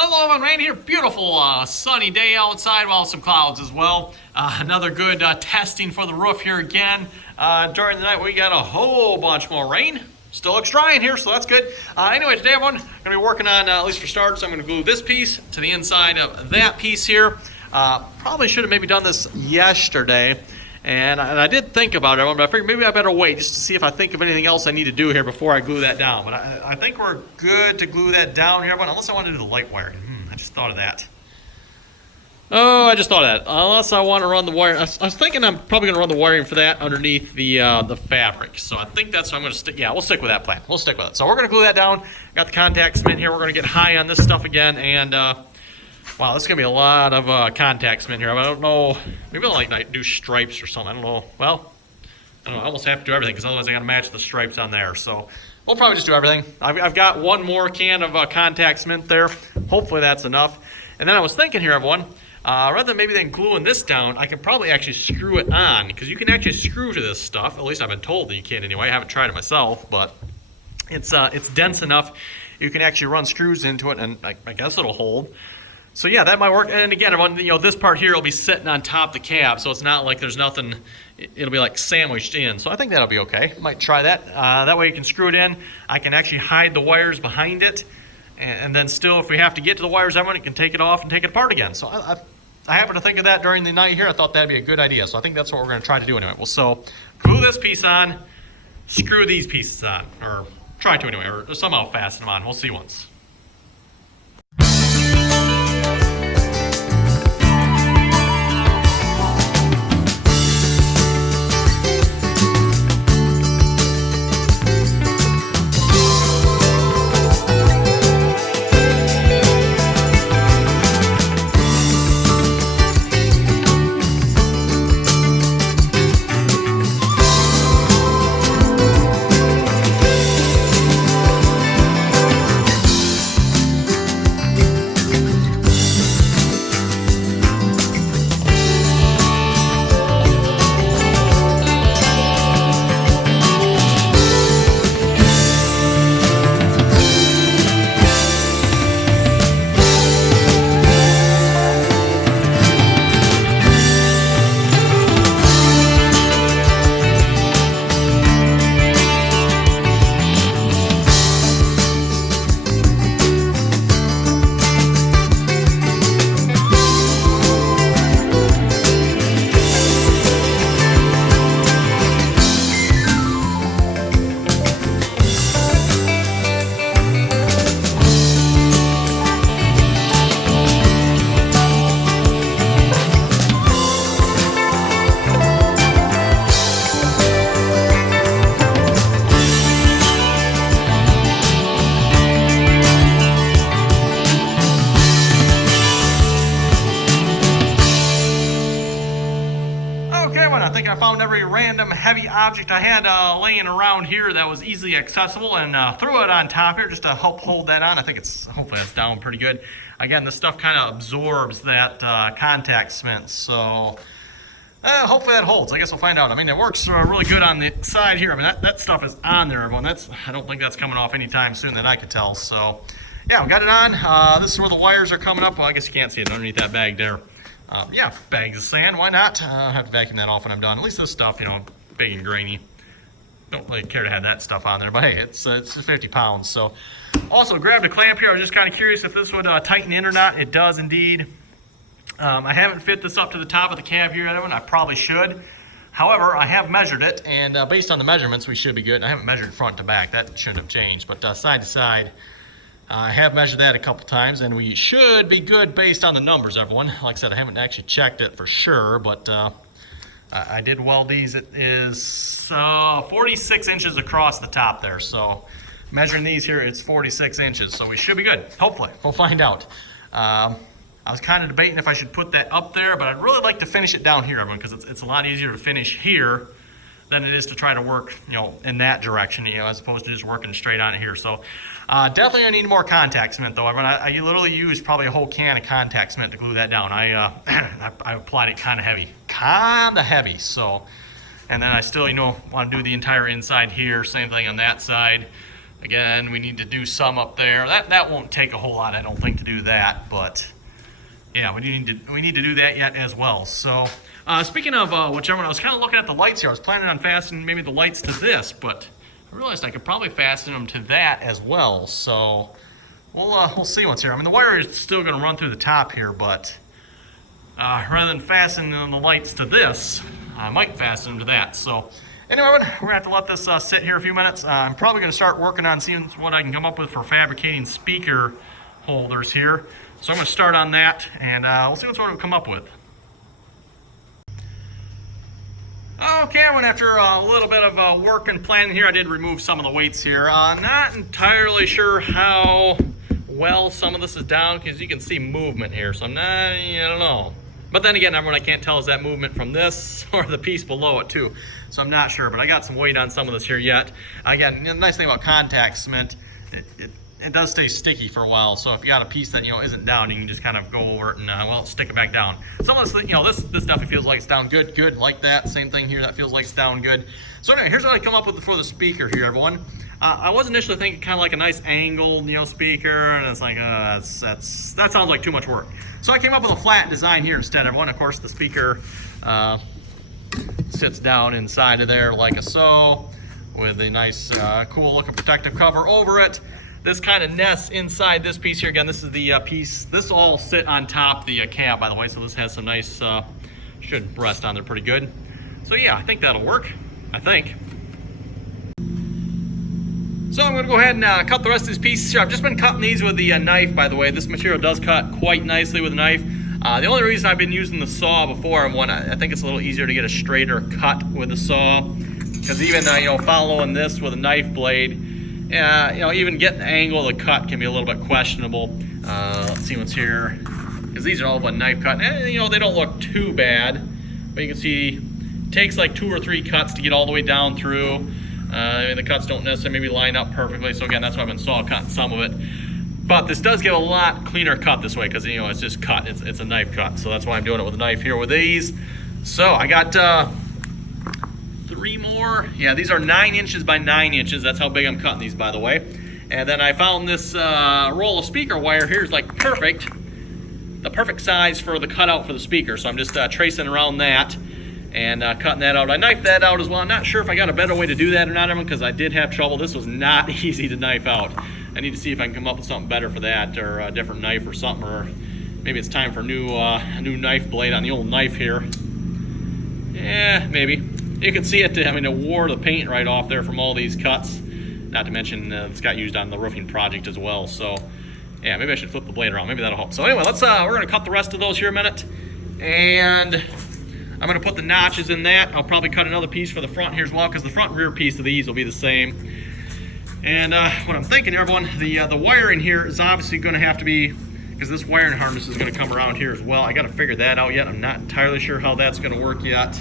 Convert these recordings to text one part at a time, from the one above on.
Hello everyone, Rain here. Beautiful sunny day outside, well, some clouds as well. Another good testing for the roof here again. During the night we got a whole bunch more rain. Still looks dry in here, so that's good. Anyway, today everyone, I'm going to be working on, at least for starters, I'm going to glue this piece to the inside of that piece here. Probably should have maybe done this yesterday. And I did think about it, but I figured maybe I better wait just to see if I think of anything else I need to do here before I glue that down. But I think we're good to glue that down here, unless I want to do the light wiring. I just thought of that. Oh, I just thought of that. Unless I want to run the wire. I was thinking I'm probably going to run the wiring for that underneath the fabric. So I think that's what I'm going to stick. Yeah, we'll stick with that plan. We'll stick with it. So we're going to glue that down. Got the contact cement here. We're going to get high on this stuff again. And wow, this is going to be a lot of contact cement here. I don't know. Maybe I'll like do stripes or something. I don't know. Well, I don't know. I almost have to do everything because otherwise I got to match the stripes on there. So we'll probably just do everything. I've got one more can of contact cement there. Hopefully that's enough. And then I was thinking here, everyone, rather than maybe then gluing this down, I could probably actually screw it on because you can actually screw to this stuff. At least I've been told that you can anyway. I haven't tried it myself, but it's dense enough. You can actually run screws into it, and I guess it'll hold. So yeah, that might work. And again, this part here will be sitting on top of the cab, so it's not like there's nothing. It'll be like sandwiched in. So I think that'll be okay. Might try that. That way you can screw it in. I can actually hide the wires behind it, and then still, if we have to get to the wires, everyone can take it off and take it apart again. So I happened to think of that during the night here. I thought that'd be a good idea. So I think that's what we're going to try to do anyway. Well, so glue this piece on, screw these pieces on, or try to anyway, or somehow fasten them on. We'll see once. I think I found every random heavy object I had laying around here that was easily accessible and threw it on top here just to help hold that on. I think hopefully that's down pretty good. Again, this stuff kind of absorbs that contact cement, so hopefully that holds. I guess we'll find out. I mean, it works really good on the side here. I mean, that stuff is on there, everyone. I don't think that's coming off anytime soon that I could tell. So yeah, we got it on. This is where the wires are coming up. Well, I guess you can't see it underneath that bag there. Yeah, bags of sand, why not? I'll have to vacuum that off when I'm done. At least this stuff, big and grainy. Don't really care to have that stuff on there, but hey, it's 50 pounds. So, also grabbed a clamp here. I was just kind of curious if this would tighten in or not. It does indeed. I haven't fit this up to the top of the cab here, everyone. I probably should. However, I have measured it, and based on the measurements, we should be good. I haven't measured front to back. That shouldn't have changed, but side to side, I have measured that a couple times, and we should be good based on the numbers, everyone. Like I said, I haven't actually checked it for sure, but I did weld these. It is 46 inches across the top there. So measuring these here, it's 46 inches. So we should be good. Hopefully, we'll find out. I was kind of debating if I should put that up there, but I'd really like to finish it down here, everyone, because it's a lot easier to finish here than it is to try to work, in that direction, as opposed to just working straight on it here. So definitely I need more contact cement though. I literally used probably a whole can of contact cement to glue that down. I applied it kind of heavy. So, and then I still, want to do the entire inside here. Same thing on that side. Again, we need to do some up there. That won't take a whole lot, I don't think, to do that, but yeah, we need to do that yet as well. So speaking of whichever one, I was kind of looking at the lights here. I was planning on fastening maybe the lights to this, but I realized I could probably fasten them to that as well. So we'll see what's here. I mean, the wire is still going to run through the top here, but rather than fastening the lights to this, I might fasten them to that. So anyway, we're going to have to let this sit here a few minutes. I'm probably going to start working on seeing what I can come up with for fabricating speaker holders here. So I'm going to start on that, and we'll see what we come up with. Okay, I went after a little bit of work and planning here. I did remove some of the weights here. Not entirely sure how well some of this is down, because you can see movement here. So I don't know. But then again, what I can't tell is that movement from this or the piece below it too. So I'm not sure, but I got some weight on some of this here yet. Again, the nice thing about contact cement, it does stay sticky for a while. So if you got a piece that isn't down, you can just kind of go over it and well, stick it back down. Some of this, this definitely feels like it's down good, like that. Same thing here, that feels like it's down good. So anyway, here's what I come up with for the speaker here, everyone. I was initially thinking kind of like a nice angled, speaker, and it's like that sounds like too much work. So I came up with a flat design here instead, everyone. Of course, the speaker sits down inside of there like so, with a nice, cool looking protective cover over it. This kind of nests inside this piece here. Again, this is the piece. This all sit on top the cab, by the way. So this has some nice, should rest on there pretty good. So yeah, I think that'll work. I think. So I'm going to go ahead and cut the rest of these pieces here. I've just been cutting these with the knife, by the way. This material does cut quite nicely with a knife. The only reason I've been using the saw before, I think it's a little easier to get a straighter cut with the saw, because even following this with a knife blade, even getting the angle of the cut can be a little bit questionable. Let's see what's here, because these are all but knife cut. They don't look too bad, but you can see it takes like 2 or 3 cuts to get all the way down through. The cuts don't necessarily maybe line up perfectly, so again, that's why I've been saw cutting some of it. But this does give a lot cleaner cut this way, because it's just cut. It's a knife cut, so that's why I'm doing it with a knife here with these. So I got 3 more. Yeah, these are 9 inches by 9 inches. That's how big I'm cutting these, by the way. And then I found this roll of speaker wire here is like perfect, the perfect size for the cutout for the speaker. So I'm just tracing around that and cutting that out. I knifed that out as well. I'm not sure if I got a better way to do that or not, because I did have trouble. This was not easy to knife out. I need to see if I can come up with something better for that, or a different knife or something, or maybe it's time for a new knife blade on the old knife here. Yeah, maybe. You can see it, it wore the paint right off there from all these cuts. Not to mention it's got used on the roofing project as well. So yeah, maybe I should flip the blade around. Maybe that'll help. So anyway, we're gonna cut the rest of those here in a minute. And I'm going to put the notches in that. I'll probably cut another piece for the front here as well, because the front and rear piece of these will be the same. And what I'm thinking, everyone, the wiring here is obviously going to have to be, because this wiring harness is going to come around here as well. I got to figure that out yet. I'm not entirely sure how that's going to work yet.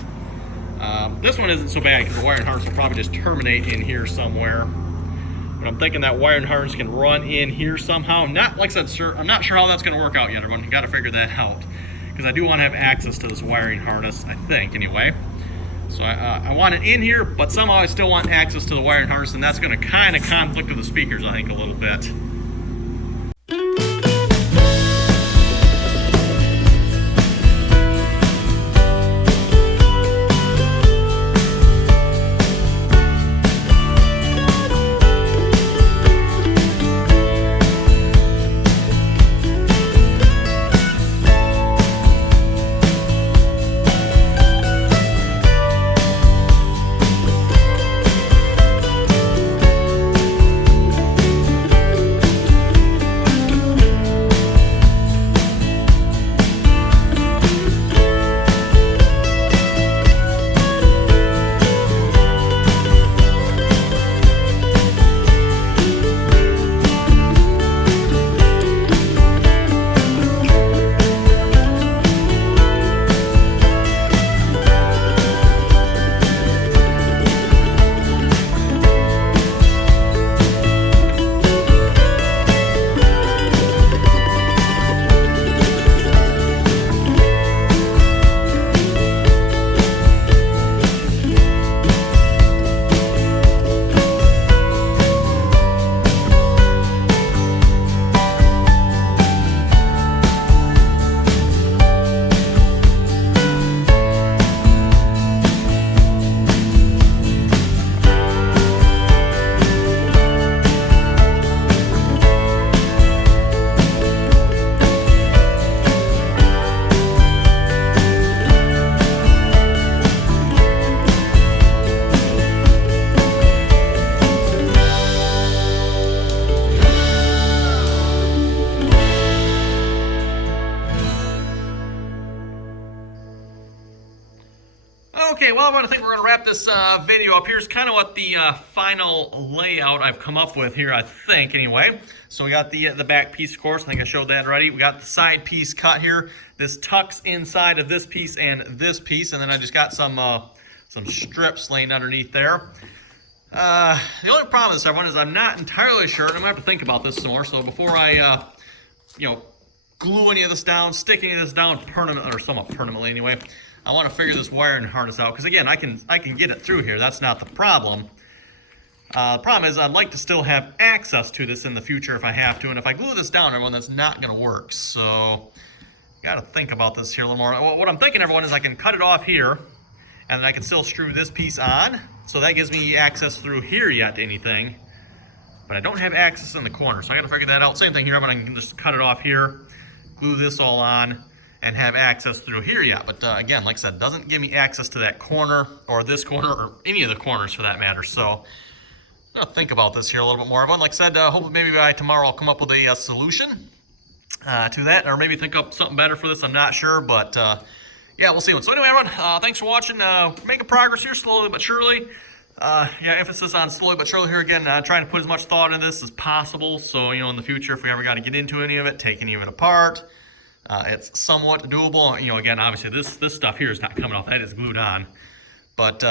This one isn't so bad, because the wiring harness will probably just terminate in here somewhere. But I'm thinking that wiring harness can run in here somehow. Not like I said, sir, I'm not sure how that's going to work out yet, everyone. You got to figure that out, because I do want to have access to this wiring harness, I think, anyway. So I want it in here, but somehow I still want access to the wiring harness, and that's going to kind of conflict with the speakers, I think, a little bit. Okay, well, I think we're going to wrap this video up. Here's kind of what the final layout I've come up with here, I think, anyway. So we got the back piece, of course. I think I showed that already. We got the side piece cut here. This tucks inside of this piece and this piece, and then I just got some strips laying underneath there. The only problem with this, everyone, is I'm not entirely sure, and I'm going to have to think about this some more. So before I, glue any of this down, stick any of this down permanently, or somewhat permanently anyway, I want to figure this wiring harness out, because again, I can get it through here. That's not the problem. The problem is I'd like to still have access to this in the future if I have to, and if I glue this down, everyone, that's not going to work. So got to think about this here a little more. What I'm thinking, everyone, is I can cut it off here, and then I can still screw this piece on, so that gives me access through here yet to anything. But I don't have access in the corner, so I got to figure that out. Same thing here, but I can just cut it off here, glue this all on, and have access through here yet. But again, like I said, doesn't give me access to that corner or this corner or any of the corners for that matter. So I'm gonna think about this here a little bit more. Everyone, like I said, hopefully maybe by tomorrow I'll come up with a solution to that, or maybe think up something better for this. I'm not sure, but yeah, we'll see. So anyway, everyone, thanks for watching. Making progress here slowly but surely. Yeah, emphasis on slowly but surely here again, trying to put as much thought into this as possible. So, in the future, if we ever got to get into any of it, take any of it apart, it's somewhat doable. Again, obviously this stuff here is not coming off. That is glued on. But,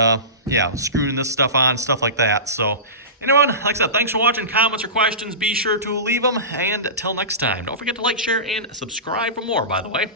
yeah, screwing this stuff on, stuff like that. So, anyone, like I said, thanks for watching. Comments or questions, be sure to leave them. And until next time, don't forget to like, share, and subscribe for more, by the way.